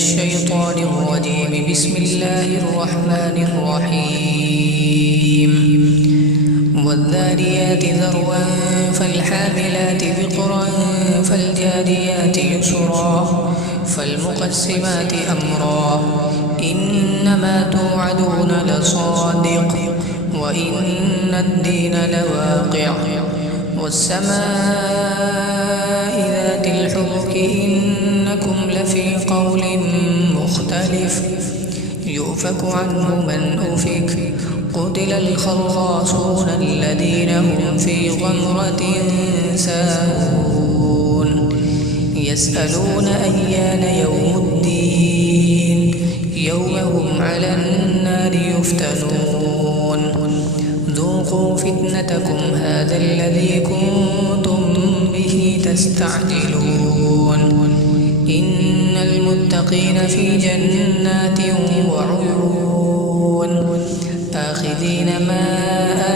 الشيطان الرجيم. بسم الله الرحمن الرحيم. والذاريات ذروا فالحاملات وقرا فالجاريات يسرا فالمقسمات أمرا إنما توعدون لصادق وإن الدين لواقع والسماء ذات الحبك إنكم لفي قول مختلف يؤفك عنه من أفك قتل الخراصون الذين هم في غمرة ساهون يسألون أيان يوم الدين يوم هم على النار يفتنون ذوقوا فتنتكم هذا الذي كنتم به تستعجلون إن المتقين في جنات وعيون آخذين ما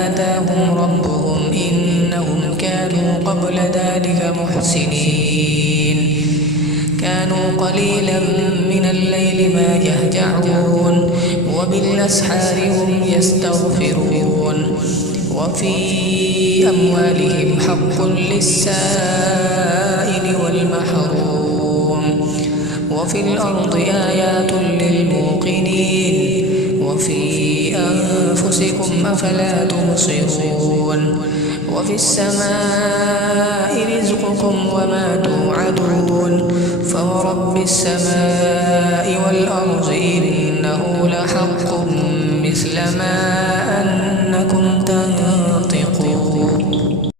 آتاهم ربهم إنهم كانوا قبل ذلك محسنين كانوا قليلا من الليل ما يهجعون وبالأسحار هم يستغفرون وفي أموالهم حق للسائل والمحروم وفي الأرض آيات للموقنين وفي أنفسكم أفلا تبصرون وفي السماء رزقكم وما توعدون فورب السماء والأرض إنه لحق مثل ما